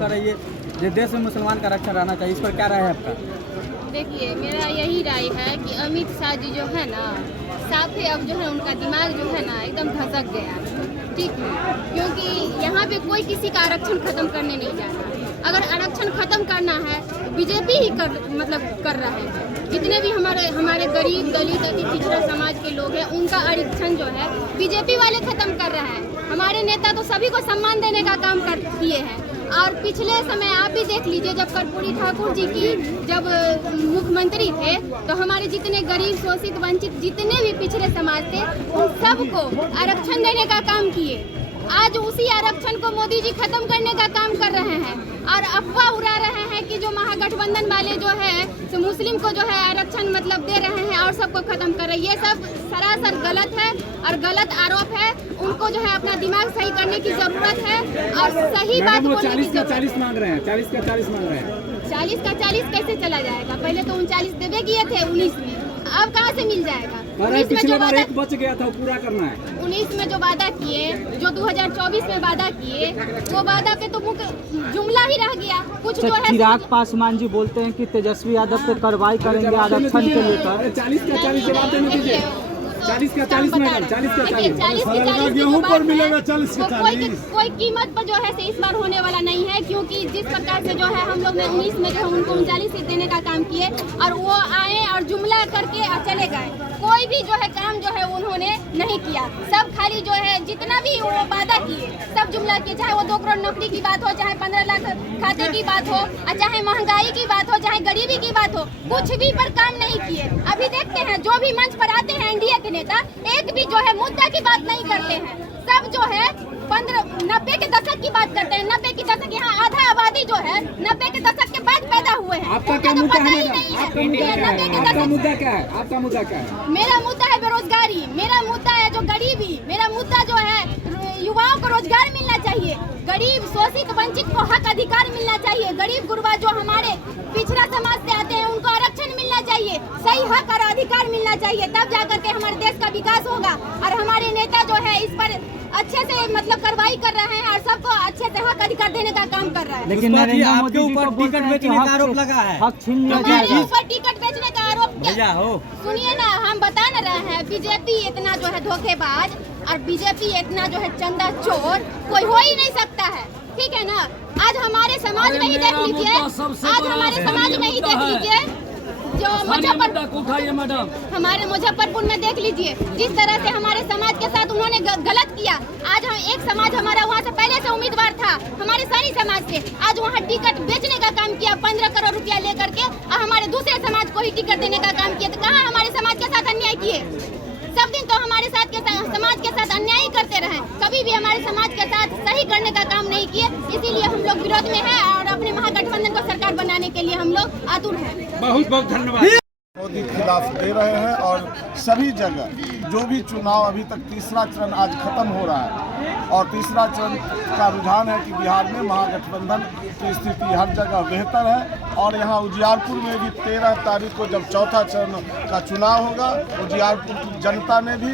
कर रही है जो देश में मुसलमान का रक्षा रहना चाहिए, इस पर क्या राय है आपका? देखिए, मेरा यही राय है कि अमित शाह जी जो है ना, साफ ही अब जो है उनका दिमाग जो है ना एकदम धसक गया है, ठीक है। क्योंकि यहाँ पे कोई किसी का आरक्षण खत्म करने नहीं जा रहा। अगर आरक्षण खत्म करना है तो बीजेपी ही कर रहे हैं। जितने भी हमारे गरीब दलित अति पिछड़ा समाज के लोग हैं, उनका आरक्षण जो है बीजेपी वाले खत्म कर रहे हैं। हमारे नेता तो सभी को सम्मान देने का काम किए हैं। और पिछले समय आप भी देख लीजिए, जब कर्पूरी ठाकुर जी की जब मुख्यमंत्री थे तो हमारे जितने गरीब शोषित वंचित जितने भी पिछड़े समाज थे उन सबको आरक्षण देने का काम किए। आज उसी आरक्षण को मोदी जी खत्म करने का काम कर रहे हैं और अफवाह उड़ा रहे हैं कि जो महागठबंधन वाले जो है तो मुस्लिम को जो है आरक्षण दे रहे हैं और सबको खत्म कर रहे हैं। ये सब सरासर गलत है और गलत आरोप है। उनको जो है अपना दिमाग सही करने की जरूरत है और सही बात बोलने की जरूरत है। 40 मांग रहे हैं, 40 का 40 मांग रहे हैं। 40 का 40 कैसे चला जाएगा? पहले तो 39 देवे किए थे 19 में, अब कहाँ से मिल जाएगा? 19 में जो वादा बच गया था, पूरा करना है। 19 में जो वादा किए, जो 2024 में वादा किए, वो वादा पे तो जुमला ही रह गया। कुछ जो है चिराग पासवान जी बोलते हैं कि तेजस्वी यादव पे कार्रवाई करेंगे आरक्षण के लेकर। 40 का 40 जवाब देने दीजिए। 40 का 40 में 40 का 40 गेहूं पर मिलेगा 40 का 40। कोई कीमत पर जो है से इस बार होने वाला नहीं है, क्योंकि जिस प्रकार से जो है हम लोग ने 19 में जो है उनको 39 सीट देने का काम किए और वो आए और जुमला करके चले गए। कोई भी जो है काम जो है उन्होंने नहीं किया। सब खाली जो है जितना भी वो वादा किए सब जुमला किए। चाहे वो 2 करोड़ नौकरी की बात हो, चाहे 15 लाख खाते की बात हो, चाहे महंगाई की बात हो, चाहे गरीबी की बात हो, कुछ भी पर काम नहीं किए। अभी देखते हैं जो भी मंच पर आते हैं एनडीए के नेता, एक भी जो है मुद्दा की बात नहीं करते हैं। सब जो है 90 के दशक की बात करते हैं। 90 के दशक, यहाँ आधा आबादी जो है 90 के दशक के बाद पैदा हुए हैं। आपका क्या मुद्दा है? आपका मुद्दा क्या है? आपका मुद्दा क्या है? मेरा मुद्दा है बेरोजगारी, मेरा मुद्दा है जो गरीबी, मेरा मुद्दा जो है युवाओं को रोजगार मिलना चाहिए, गरीब शोषित वंचित को हक अधिकार मिलना चाहिए, गरीब गुरबा जो हमारे पिछड़ा समाज से आते हैं उनको आरक्षण मिलना चाहिए, सही हक और अधिकार मिलना चाहिए। तब जाकर के हमारे देश का विकास होगा। और हमारे नेता जो है इस पर अच्छे से कार्रवाई कर रहे हैं और सबको अच्छे से हक अधिकार देने का काम कर रहा है। लेकिन आपके ऊपर टिकट बेचने का आरोप लगा है। हमारे ऊपर टिकट बेचने का आरोप क्या हो? सुनिए ना, हम बता न रहे हैं बीजेपी इतना जो है धोखेबाज और बीजेपी इतना जो है चंदा चोर कोई हो ही नहीं सकता है, ठीक है ना। आज हमारे समाज में ही देख लीजिए, आज हमारे समाज में ही देख लीजिए जो हमारे मुजफ्फरपुर में देख लीजिए जिस तरह से हमारे समाज के साथ उन्होंने गलत किया। आज हम एक समाज हमारा वहाँ से पहले से उम्मीदवार था हमारे सारी समाज से, आज वहाँ टिकट बेचने का काम किया 15 करोड़ रुपया लेकर के और हमारे दूसरे समाज को ही टिकट देने का काम किया। तो कहाँ हमारे समाज के साथ अन्याय किए? सब दिन तो हमारे साथ समाज के साथ अन्याय करते रहे, कभी भी हमारे समाज के साथ सही करने का काम नहीं किए। इसीलिए हम लोग विरोध में हैं और अपने महागठबंधन को सरकार बनाने के लिए हम लोग आतुर हैं। बहुत बहुत धन्यवाद। मोदी खिलाफ दे रहे हैं और सभी जगह जो भी चुनाव अभी तक तीसरा चरण आज खत्म हो रहा है और तीसरा चरण का रुझान है कि बिहार में महागठबंधन की स्थिति हर जगह बेहतर है। और यहाँ उजियारपुर में भी 13 तारीख को जब चौथा चरण का चुनाव होगा, उजियारपुर की जनता ने भी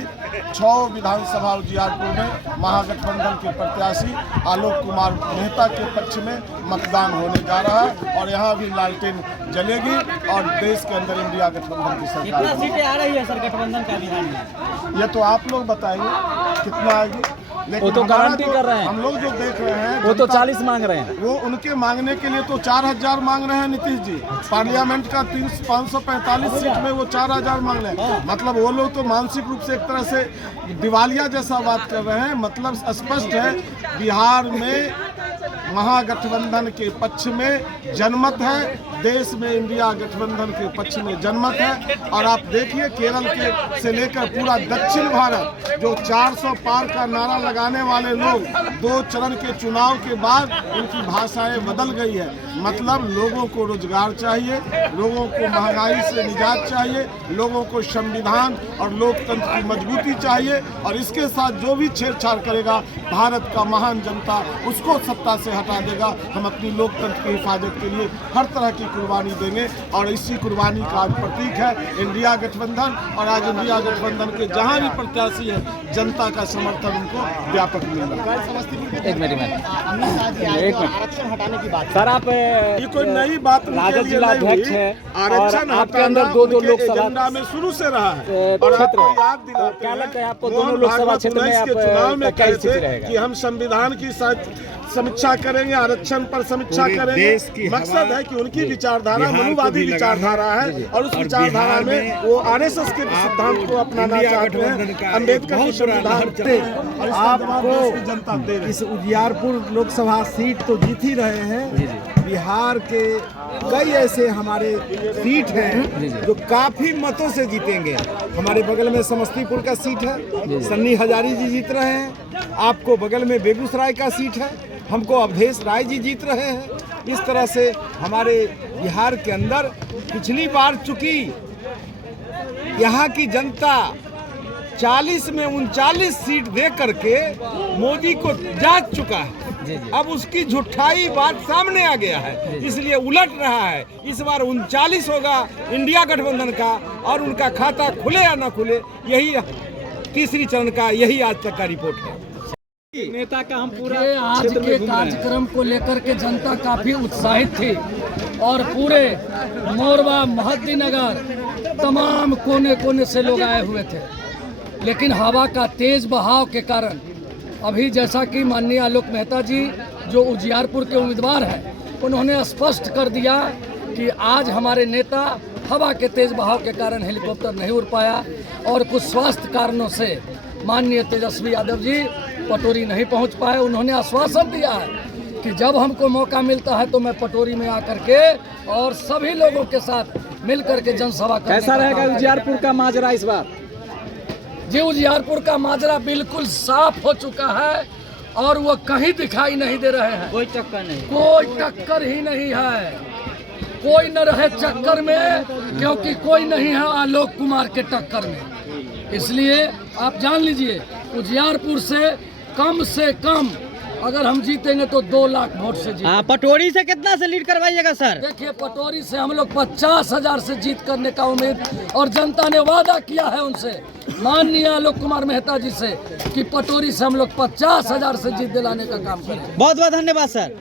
6 विधानसभा उजियारपुर में महागठबंधन के प्रत्याशी आलोक कुमार मेहता के पक्ष में मतदान होने जा रहा है और यहाँ भी लालटेन जलेगी और देश के अंदर इंडिया गठबंधन की सरकार। कितना सीटें आ रही है सर गठबंधन का बिहार में? ये तो आप लोग बताइए कितना आएगी। वो तो गारंटी कर रहे हैं। हम लोग जो देख रहे हैं वो तो 40 मांग रहे हैं। वो उनके मांगने के लिए तो 4000 मांग रहे हैं नीतीश जी। पार्लियामेंट का 545 सीट में वो 4000 मांग रहे हैं। मतलब वो लोग तो मानसिक रूप से एक तरह से दिवालिया जैसा बात कर रहे हैं। मतलब स्पष्ट है बिहार में महागठबंधन के पक्ष में जनमत है, देश में इंडिया गठबंधन के पक्ष में जनमत है। और आप देखिए केरल के से लेकर पूरा दक्षिण भारत जो 400 पार का नारा लगाने वाले लोग 2 चरण के चुनाव के बाद उनकी भाषाएं बदल गई है। मतलब लोगों को रोजगार चाहिए, लोगों को महंगाई से निजात चाहिए, लोगों को संविधान और लोकतंत्र की मजबूती चाहिए। और इसके साथ जो भी छेड़छाड़ करेगा भारत का महान जनता उसको सत्ता से हटा देगा। हम अपनी लोकतंत्र की हिफाजत के लिए हर तरह की की कुर्बानी देंगे। और इसी कुर्बानी का आज प्रतीक है इंडिया गठबंधन। और आज इंडिया गठबंधन के जहाँ भी प्रत्याशी है, जनता का समर्थन उनको व्यापक मिल रहा है। एक मिनट आरक्षण हटाने की बात सर, आप ये कोई नई बात उनके राजद लिए जिला नहीं अध्यक्ष हुई। है आरक्षण और आपके हटाना अंदर दो उनके लोकसभा एजेंडा में शुरू से रहा है। और क्षेत्र आपको है। याद दिलाते क्या हैं, लगता है आपको मोहन दोनों लोकसभा भागवत क्षेत्र में 19 के आप चुनाव में क्या कहे स्थिति थे रहेगा? कि हम संविधान की समीक्षा करेंगे, आरक्षण पर समीक्षा करेंगे। मकसद है कि उनकी विचारधारा मनुवादी विचारधारा है और उस विचारधारा में वो आरएसएस के सिद्धांत को अपनाना चाहते हैं। अम्बेडकर की संविधान आपको जनता दे रही है। इस उजियारपुर लोकसभा सीट तो जीत ही रहे हैं। बिहार के कई ऐसे हमारे सीट हैं जो काफी मतों से जीतेंगे। हमारे बगल में समस्तीपुर का सीट है, सन्नी हजारी जी जीत रहे हैं। आपको बगल में बेगूसराय का सीट है, हमको अवधेश राय जी जीत रहे हैं। इस तरह से हमारे बिहार के अंदर पिछली बार चुकी यहाँ की जनता 40 में 39 सीट दे करके मोदी को जांच चुका है। अब उसकी झूठाई बात सामने आ गया है, इसलिए उलट रहा है। इस बार 39 होगा इंडिया गठबंधन का, और उनका खाता खुले या न खुले, यही तीसरी चरण का यही आज तक का रिपोर्ट है। नेता का हम पूरा आज के कार्यक्रम को लेकर के जनता काफी उत्साहित थी और पूरे मोरबा, महद्दीनगर, तमाम कोने कोने से लोग आए हुए थे। लेकिन हवा का तेज बहाव के कारण अभी जैसा कि माननीय आलोक मेहता जी जो उजियारपुर के उम्मीदवार हैं, उन्होंने स्पष्ट कर दिया कि आज हमारे नेता हवा के तेज बहाव के कारण हेलीकॉप्टर नहीं उड़ पाया और कुछ स्वास्थ्य कारणों से माननीय तेजस्वी यादव जी पटोरी नहीं पहुंच पाए। उन्होंने आश्वासन दिया है कि जब हमको मौका मिलता है तो मैं पटोरी में आकर के और सभी लोगों के साथ मिल करके जनसभा करने कैसा का रहेगा काम उजियारपुर का माजरा इस बार? जी, उजियारपुर का माजरा बिल्कुल साफ हो चुका है और वो कहीं दिखाई नहीं दे रहे हैं। कोई टक्कर नहीं, कोई टक्कर ही नहीं है, कोई न रहे चक्कर में, क्योंकि कोई नहीं है आलोक कुमार के टक्कर में। इसलिए आप जान लीजिए उजियारपुर से कम अगर हम जीतेंगे तो 2 लाख वोट से जीतेंगे। पटोरी से कितना से लीड करवाइएगा सर? देखिए, पटोरी से हम लोग 50,000 से जीत करने का उम्मीद, और जनता ने वादा किया है उनसे, माननीय आलोक कुमार मेहता जी से, कि पटोरी से हम लोग 50,000 से जीत दिलाने का काम करेंगे। बहुत बहुत धन्यवाद सर।